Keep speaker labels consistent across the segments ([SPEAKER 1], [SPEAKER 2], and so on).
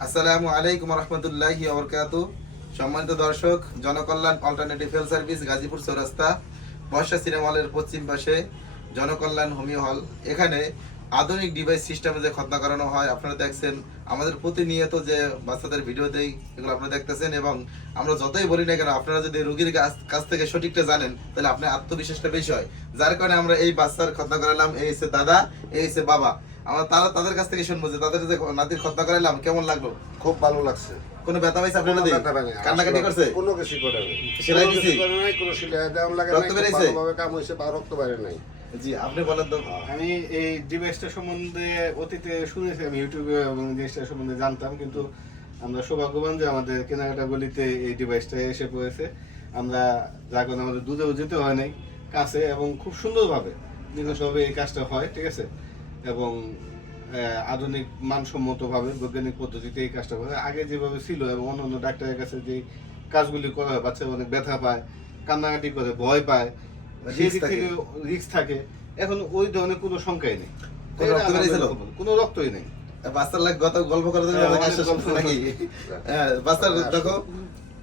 [SPEAKER 1] আসসালামু আলাইকুম রহমতুল্লাহি অবরকাত সম্মানিত দর্শক, Janakalyan alternative health service Gazipur Chowrasta, Barsha cinema হলের পশ্চিম পাশে জনকল্যাণ হোমিও হল এখানে আধুনিক ডিভাইস সিস্টেমে যে খতনা করানো হয়, আপনারা দেখছেন, আমাদের প্রতিনিয়ত যে বাচ্চাদের ভিডিও দেই, এগুলো আপনারা দেখতেছেন এবং আমরা যতই বলি না কেন, আপনারা যদি রুগীর কাছ- কাছ থেকে সঠিকটা জানেন, তাহলে আপনার আত্মবিশ্বাসটা বেশি হয়। যার কারণে আমরা এই বাচ্চার খতনা করালাম, এই হচ্ছে দাদা, এই হচ্ছে বাবা। আমরা তারা তাদের কাছ থেকে শুনব যে তাদের যে নাতির খতনা করালাম কেমন লাগল?
[SPEAKER 2] খুব ভালো লাগছে।
[SPEAKER 1] কোনো ব্যথা পাইছে আপনার কান্নাকাটি করছে?
[SPEAKER 2] কোনো কিছু করে নাই।
[SPEAKER 1] সেলাই দিছি?
[SPEAKER 2] করে নাই, কোনো সেলাই লাগে
[SPEAKER 1] রক্ত বেরিয়েছে?
[SPEAKER 2] ভালোভাবে কাম হয়েছে, বা রক্ত বাইরে নাই।
[SPEAKER 1] জি আপনি বলেন তো।
[SPEAKER 3] আমি এই ডিভাইসটা সম্বন্ধে অতীতে শুনেছি আমি ইউটিউবে এবং জিনিসটা সম্বন্ধে জানতাম কিন্তু আমরা সৌভাগ্যবান যে আমাদের কেনাকাটা গলিতে এই ডিভাইসটা এসে পড়েছে। আমরা কারণে আমাদের দুধেও যেতে হয় নাই কাছে এবং খুব সুন্দরভাবে নিখুঁতভাবে এই কাজটা হয় ঠিক আছে? এবং আধুনিক মানসম্মতভাবে বৈজ্ঞানিক পদ্ধতিতে এই কাজটা করে। আগে যেভাবে ছিল এবং অন্য ডাক্তারের কাছে যে কাজগুলি করা হয় বাচ্চা অনেক ব্যথা পায় কান্নাকাটি করে ভয় পায় সেই
[SPEAKER 1] থাকে।
[SPEAKER 3] থেকে রিস্ক থাকে। এখন ওই ধরনের কোনো সংখ্যাই নেই।
[SPEAKER 1] কোনো রক্ত বেরিয়েছিল?
[SPEAKER 3] কোনো রক্তই নেই।
[SPEAKER 1] বাচ্চার লাগে গত গল্প করে দেবে
[SPEAKER 3] হ্যাঁ,
[SPEAKER 1] নাকি হ্যাঁ বাচ্চার দেখো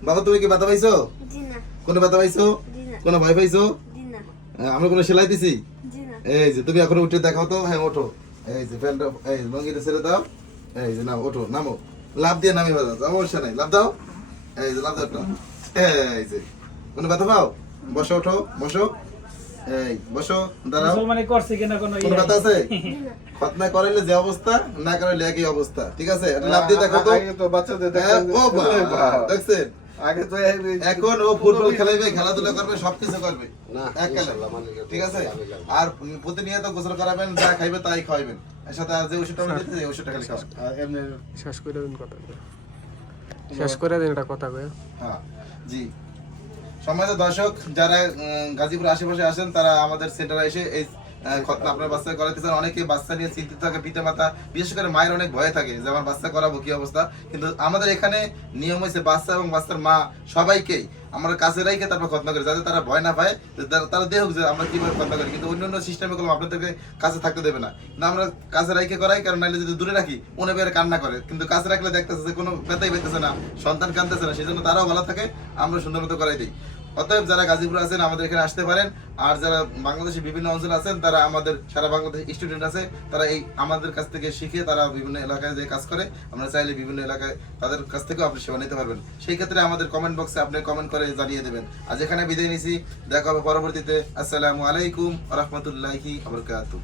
[SPEAKER 1] বাবা তুমি কি ব্যথা পাইছো?
[SPEAKER 4] জি না।
[SPEAKER 1] কোনো ব্যথা পাইছো?
[SPEAKER 4] জি
[SPEAKER 1] কোনো ভয় পাইছো?
[SPEAKER 4] জি
[SPEAKER 1] আমরা কোনো সেলাই দিছি? এই যে তুমি এখন উঠে দেখাও তো। হ্যাঁ ওঠো। এই যে প্যান্টটা এই লঙ্গিটা ছেড়ে দাও। এই যে নাও ওঠো নামো। লাভ দিয়ে নামি সমস্যা নাই। লাভ দাও। এই যে লাভ দাও এই যে কোনো ব্যথা পাও? বসো ওঠো বসো। এই বসো দাঁড়াও।
[SPEAKER 5] মুসলমানি করছে কিনা কোনো
[SPEAKER 1] কোনো
[SPEAKER 5] ইয়ে
[SPEAKER 1] ব্যথা আছে? খতনা করাইলে যে অবস্থা না করাইলে একই অবস্থা। ঠিক আছে? লাভ দিয়ে দেখো তো।
[SPEAKER 3] বাচ্চাদের
[SPEAKER 1] হ্যাঁ,
[SPEAKER 3] দেখতেন
[SPEAKER 1] ও বাবা, দেখছেন?
[SPEAKER 3] আগে তো
[SPEAKER 1] এখন ও ফুটবল খেলাইবে খেলাধুলা করবে সবকিছু করবে। এক ঠিক আছে? আর প্রতিনিয়ত গোসল করাবেন যা খাইবে তাই খাওয়াবেন এর সাথে আর যে ওষুধটা আমি দিচ্ছি ওষুধটা খালি
[SPEAKER 3] আর এমনি
[SPEAKER 6] শেষ করে দিন কথা। শেষ করে দিন এটা কথা কয়ে।
[SPEAKER 1] হ্যাঁ জি। সম্মানিত দর্শক যারা গাজীপুর আশেপাশে আসেন তারা আমাদের সেন্টারে এসে এই খতনা আপনার বাচ্চা করাতে চান, অনেকে বাচ্চা নিয়ে চিন্তিত থাকে পিতা মাতা বিশেষ করে মায়ের অনেক ভয় থাকে যে আমার বাচ্চা করাবো কি অবস্থা। কিন্তু আমাদের এখানে নিয়ম হয়েছে বাচ্চা এবং বাচ্চার মা সবাইকেই আমরা কাছে রাইকে তারপর খতনা করি, যাতে তারা ভয় না পায় তারা- দেখুক যে আমরা কীভাবে খতনা করি। কিন্তু অন্য অন্য সিস্টেমে করলাম আপনাদেরকে কাছে থাকতে দেবে না। কিন্তু আমরা কাছে রাইকে করাই, কারণ নাইলে যদি দূরে রাখি, মনে বের কান্না করে। কিন্তু কাছে রাখলে দেখতেছে যে কোনো ব্যথাই পেতেছে না, সন্তান কাঁদতেছে না সেই জন্য তারাও ভালো থাকে, আমরা সুন্দর মতো করাই দিই। অতএব যারা গাজীপুর আছেন, আমাদের এখানে আসতে পারেন। আর যারা বাংলাদেশের বিভিন্ন অঞ্চলে আছেন, তারা আমাদের, সারা বাংলাদেশ স্টুডেন্ট আছে, তারা এই আমাদের কাছ থেকে শিখে তারা বিভিন্ন এলাকায় যে কাজ করে। আমরা চাইলে বিভিন্ন এলাকায় তাদের কাছ থেকেও আপনি সেবা নিতে পারবেন। সেই ক্ষেত্রে আমাদের কমেন্ট বক্সে আপনি কমেন্ট করে জানিয়ে দেবেন। আজ এখানে বিদায় নিছি। দেখা হবে পরবর্তীতে। আসসালামু আলাইকুম রহমতুল্লাহি আবরকাতুহ